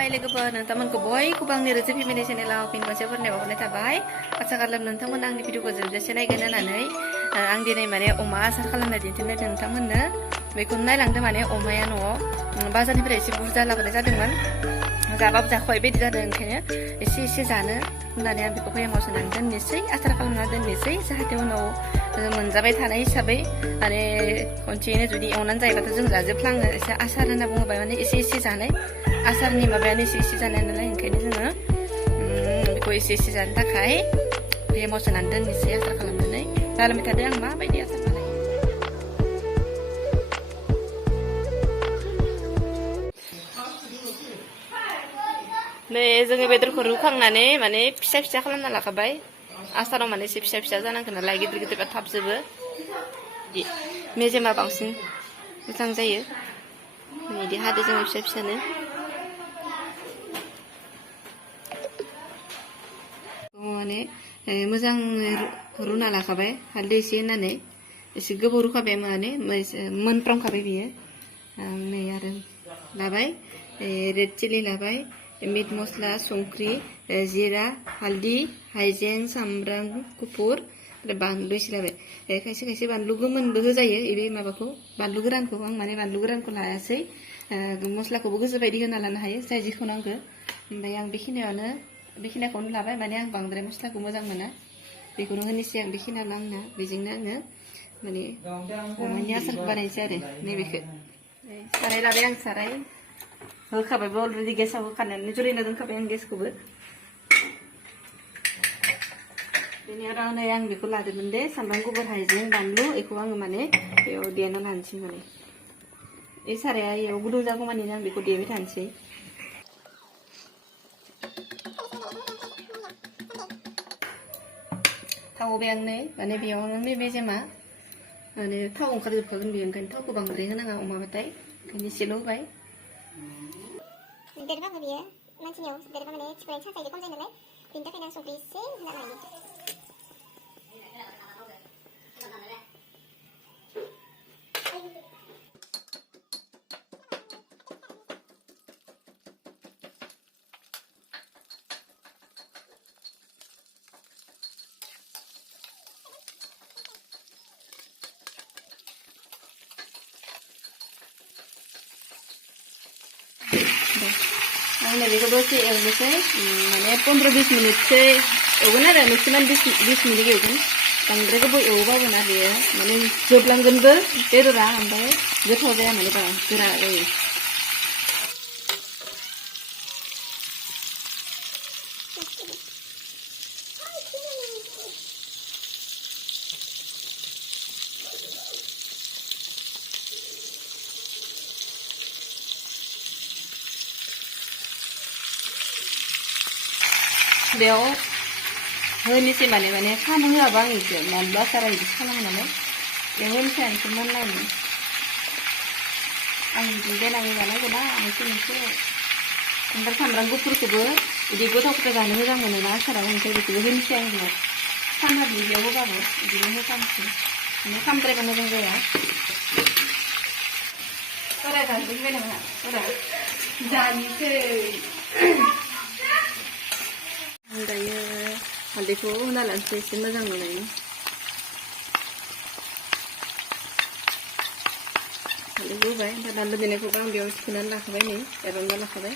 हाय लोगोफोर नोंथांमोनखौ बयखौबो आंनि रोजोब फेमिलि चेनेलाव फिन खनसे बरायनाय बावहरनाय थाबाय आसा खालाम नोंथांमोन आंनि भिडिअखौ जोबजासे नायगोन होननानै आं दिनै माने अमा आसार खालामनाय दिन्थिनाय नोंथांमोननो बेखौनो नायलांदों माने अमाया न'आव बाजारनिफ्राय एसे बुरजा लाबोनाय जादोंमोन जाबाबो जाख'वाय बायदि जादों ओंखायनो एसे जानो होननानै आं बेखौ भयामाव सोनानै दोननोसै आसार खालामना दोननोसै जाहाथे उनाव मोनजाबाय थानाय हिसाबै माने खनसेयैनो जुदि एवनानै जायोबाथ' जों जाजोबफ्लाङो एसे आसार होनना बुङोबा माने एसे जानाय आसारनि माबायानो एसे जानाय नालाय ओंखायनो जोङो बेखौ एसे जानो थाखाय भयामाव सोनानै दोननोसै आसार खालामनानै जालांबाय थादों आं माबायदि आसार बानायो नै जोङो बेदरखौ रुखांनानै माने फिसा खालामना लाखाबाय आसाराव माने एसे फिसा जानांगौ नालाय गिदिर थाब जोबो मेजेमा बांसिन मोजां जायो बिदि हादो जोङो फिसानो माने मोजां रुना लाखाबाय हालदै एसे होनानै एसे गोबाव रुखाबाय माने मोनफ्रामखाबाय बियो नै आरो लाबाय रेड चिली लाबाय मिट मस्ला संख्रि जिरा हालदै हाइजें सामब्राम गुफुर बानलु एसे लाबाय खायसे बानलु गोमोनबो होजायो बे माबाखौ बानलु गोरानखौ आं माने बानलु गोरानखौ लायासै मस्लाखौबो गोसो बायदि होना लानो हायो जाय जिखौ नांगौ ओमफ्राय आं बेखिनिखौनो लाबाय माने आं बांद्राय मस्लाखौ मोजां मोना बेखौनो होनोसै आं बेखिनियानो आंना बेजोंनो आङो माने अमानि आसारखौ बानायनोसै आरो नैबेखौ साराय लाबाय आं साराय होखाबायबो अलरेडि गेसाव होखानानै जुरिना दोनखाबाय आं गेसखौबो बेनि उनाव नै आं बेखौ लादोंमोन दे सामब्राम गुफुर हाइजें बानलु बेखौ आङो माने बेयाव देना लानोसै माने बे साराया बेयाव गुदुं जागौमानिनो आं बेखौ देबाय थानोसै थाव होबाय आं नै माने बेयावनो मेजेमा माने थाव ओंखारजोबखागोन बेयो ओंखायनो थावखौ बांद्राय होनाङा अमाबाथाय ओंखायनो एसेल' होबाय देरबाबो बियो मानसिनियाव देरबा माने थिफुनाय चान्स खम जायो नालाय बेनि थाखायनो आं संख्रि एसे होना लायो आंनो बेखौ दसे एवनोसै माने 15-20 मिनिटसो एवगोन आरो मेक्सिमाम 20 मिनिट एवगोन बांद्राय गोबाव एवबाबो ना बेयो माने जोबलांगोनबो बेदरा ओमफ्राय गोथाव जाया माने बारा गोरा जायो बेयाव होनोसै माने खाम होआबा आं इदि बानलु आसारा इदि खालामो नालाय बेयाव होनोसै आं इखौ मोनलायनो आं इदि देनाङै जानांगौना मोनसे ओमफ्राय सामब्राम गुफुरखौबो इदि गोथाव जानो मोजां मोनोना आसाराव ओमफ्राय बेखौबो होनोसै आं बेयाव खामहाबि बेयाव होबाबो इदिनो होखानोसै माने खामद्रायबा मोजां जाया ओरै जाजोबबाय नामा ओरै जानोसै दायो हालदैखौ होना लानोसै एसे मोजां नुनायनि हालदैखौ होबाय ओमफ्राय बानलु देनायखौबो आं बेयाव थिखोनानै लाखाबाय नै एरनना लाखाबाय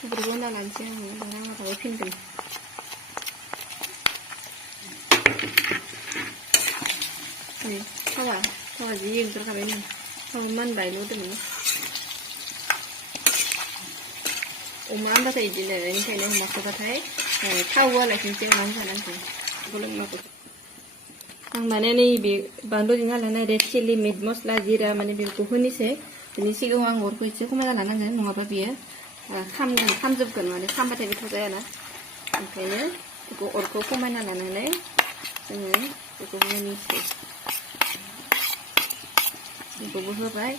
बेफोरखौ होना लानोसै आङो दाना आं माबायाव फिनगोन थावा जि ओंखारखाबाय नै थाव मानबायल' होदोंमोन अमा होनबाथाय बिदिनो ओंखायनो अमाखौबाथाय थाव होआलासिनोसो एवनानै जानांगौ गलंनांगौ आं माने नैबे बानलु देना लानाय रेड चिली मिट मस्ला जिरा माने बेखौ होनोसै बेनि सिगाङाव आं अरखौ एसे खमायना लानांगोन नङाबा बेयो खामजोबगोन माने खामबाथाय गोथाव जायाना ओंखायनो बेखौ अरखौ खमायना लानानै जोङो बेखौ होनोसै बेखौबो होबाय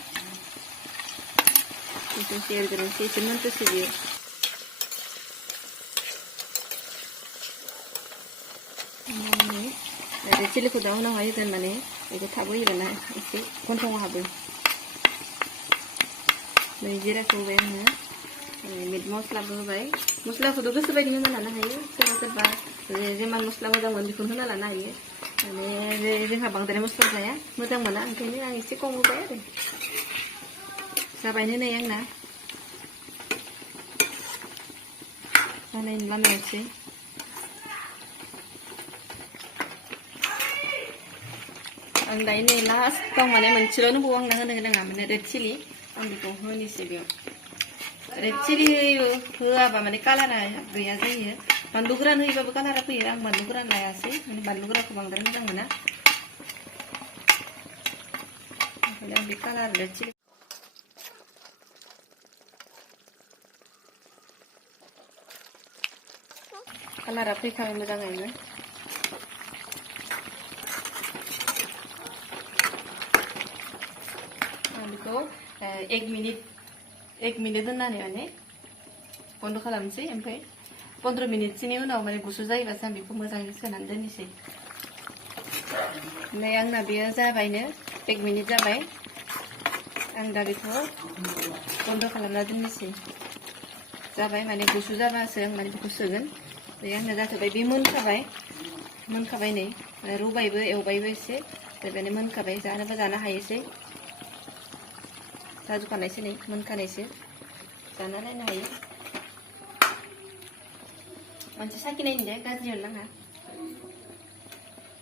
बेखौ एरग्रोनोसै एसे मोनथोंसै बियो चिलिखौ दा उनावहाय होगोन माने बेखौ थाब होयोना एसे गन्थंआव हाबो नै जिराखौ होबाय आङो मिट मस्लाबो होबाय मस्लाखौथ' गोसो बायदि होना लानो हायो सोरबा सोरबा जेमान मस्ला मोजां मोनो बेखौनो होना लानो हायो माने जोंहा बांद्राय मस्ला जाया मोजां मोना ओंखायनो आं एसे खम होबाय आरो जाबायनो नै आंना जानायनि लामायावसै आं दायो नै लास्टाव माने मोनसेल' नंबावो आंनो होनो गोनाङा माने रेड चिलि आं बेखौ होनोसै बेयाव रेड चिलि होआबा माने कालारा गैया जायो बानलु गोरान होयोबाबो कालारा फैयो आं बानलु गोरान लायासै माने बानलु गोरानखौ बांद्राय मोजां मोना ओंखायनो आं बे कालार रेड चिलि कालारा फैखाबाय मोजाङैनो बेखौ 1 मिनिट दोननानै माने बन्द खालामनोसै ओमफ्राय 15 मिनिटसोनि उनाव माने गुसु जायोबासो आं बेखौ मोजाङै सोनानै दोननोसै नै आंना बेयो जाबायनो 1 मिनिट जाबाय आं दा बेखौ बन्द खालामना दोननोसै जाबाय माने गुसु जाबासो आं माने बेखौ सोगोन नै आंना जाथबाय बे मोनखाबाय नै रुबायबो एवबायबो एसे माने मोनखाबाय जानोबा जानो हायोसै जाजुखानायसो नै मोनखानायसो जाना नायनो हायो मोनसे साखिनायनि दे गाज्रि मोननाङा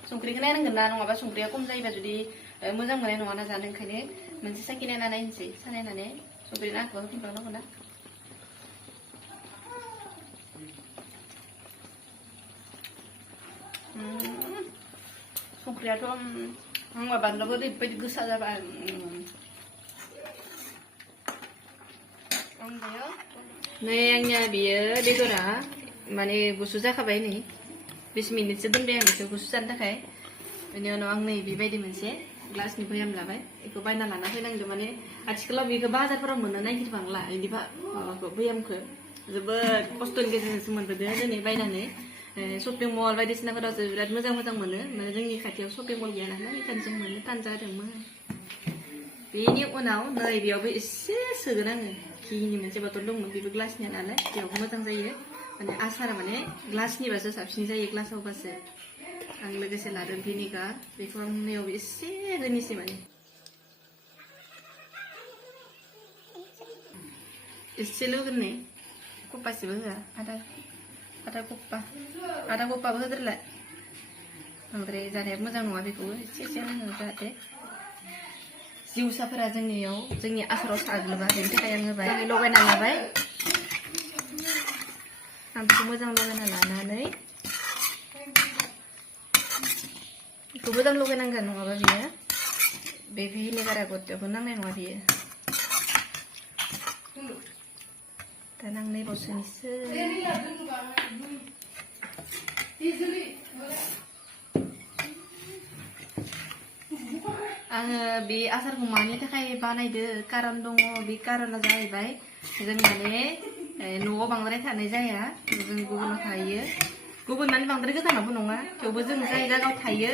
संख्रिखौ नायनांगोन ना नङाबा संख्रिया खम जायोबा जुदि मोजां मोननाय नङाना जानो ओंखायनो मोनसे साखिनायना नायनोसै सानायनानै संख्रि नांगौ होफिनबावनांगौ ना संख्रियाथ' आंबा बानलुबो ओरैबायदि गोसा जाबाय नै आंनिया बियो बेदरा माने गुसु जाखाबाय नै 20 मिनिटसो दोनबाय आं बेखौ गुसु जानो थाखाय बेनि उनाव आं नै बेबायदि मोनसे ग्लासनि भयाम लाबाय बेखौ बायना लाना फैनांदों माने आथिखालाव बेखौ बाजारफोराव मोननो नागिरबांला बिदि माबाखौ भयामखौ जोबोद खस्थ'नि गेजेरजोंसो मोनबोदों दिनै बायनानै शपिं मल बायदिसिनाफोरावसो बिराद मोजां मोनो माने जोंनि खाथियाव शपिं मल गैया नालाय बेखायनो जों मोननो थान जादोंमोन बेनि उनाव नै बेयावबो एसे सोगोन आङो घिनि मोनसे बथल दंमोन बेबो ग्लासनिया नालाय बेयावबो मोजां जायो माने आसारा माने ग्लासनिबासो साबसिन जायो ग्लासावबासो आं लोगोसे लादों भिनेगार बेखौ आं नैयावबो एसे होनोसै माने एसेल' होगोन नै कपासेबो होआ आधा कपाबो होदेरला बांद्राय जानाया मोजां नङा बेखौबो एसे होनो जाहाथे जिउसाफोरा जोंनि आसाराव साग्लोबा बेनि थाखाय आं होबाय लगायना लाबाय आं बेखौ मोजां लगायना लानानै बेखौ मोजां लगायनांगोन नङाबा बियो बे भिनेगारा गथायावबो नांनाय नङा बियो दा नांनाय बसोनोसै आङो बे आसारखौ मानि थाखाय बानायदो कारन दङ बे कारना जाहैबाय जों माने न'आव बांद्राय थानाय जाया जों गुबुनाव थायो गुबुन माने बांद्राय गोजानावबो नङा थेवबो जों जाय जायगायाव थायो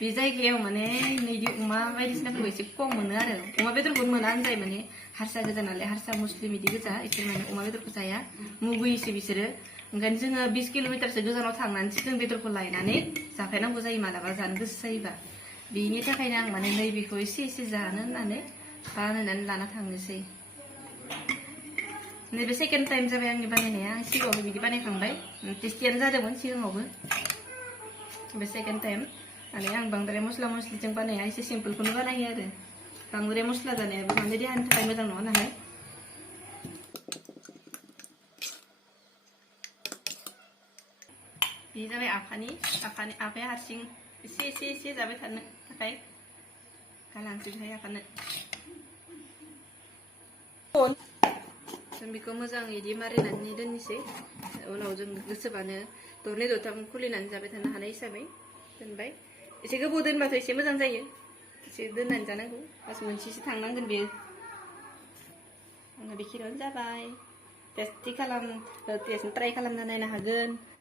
बे जायगायाव माने नैदि अमा बायदिसिनाफोरखौ एसे खम मोनो आरो अमा बेदरखौ मोना होनजायो माने हारसा गोजा नालाय हारसा मुस्लिम बिदि गोजा इसोर माने अमा बेदरखौ जाया मुगैयोसो बिसोरो ओंखायनो जोङो 20 किल'मिटारसो गोजानाव थांनानैसो जों बेदरखौ लायनानै जाफैनांगौ जायो मालाबा जानो गोसो जायोबा बेनि थाखायनो आं माने नैबेखौ एसे जानो होननानै बानायनानै लाना थांनोसै नैबे सेकेन्ड टाइम जाबाय आंनि बानायनाया आं सिगाङावबो बिदि बानायखांबाय टेस्टियानो जादोंमोन सिगाङावबो बे सेकेन्ड टाइम माने आं बांद्राय मस्ला मस्लिजों बानाया एसे सिम्पोलखौनो बानायो आरो बांद्राय मस्ला जानायाबो माने देहानि थाखाय मोजां नङा नालाय बे जाबाय आफाया हारसिं एसे जाबाय थानो थाखाय गालांसैहाय आफानो जों बेखौ मोजां इदि मारिनानै दोननोसै उनाव जों गोसोबानो दरनै दरथाम खुलिनानै जाबाय थानो हानाय हिसाबै दोनबाय एसे गोबाव दोनबाथ' एसे मोजां जायो एसे दोननानै जानांगौ मास मोनसेसो थांनांगोन बेयो आंना बेखिनियावनो जाबाय टेस्ट ट्राइ खालामना नायनो हागोन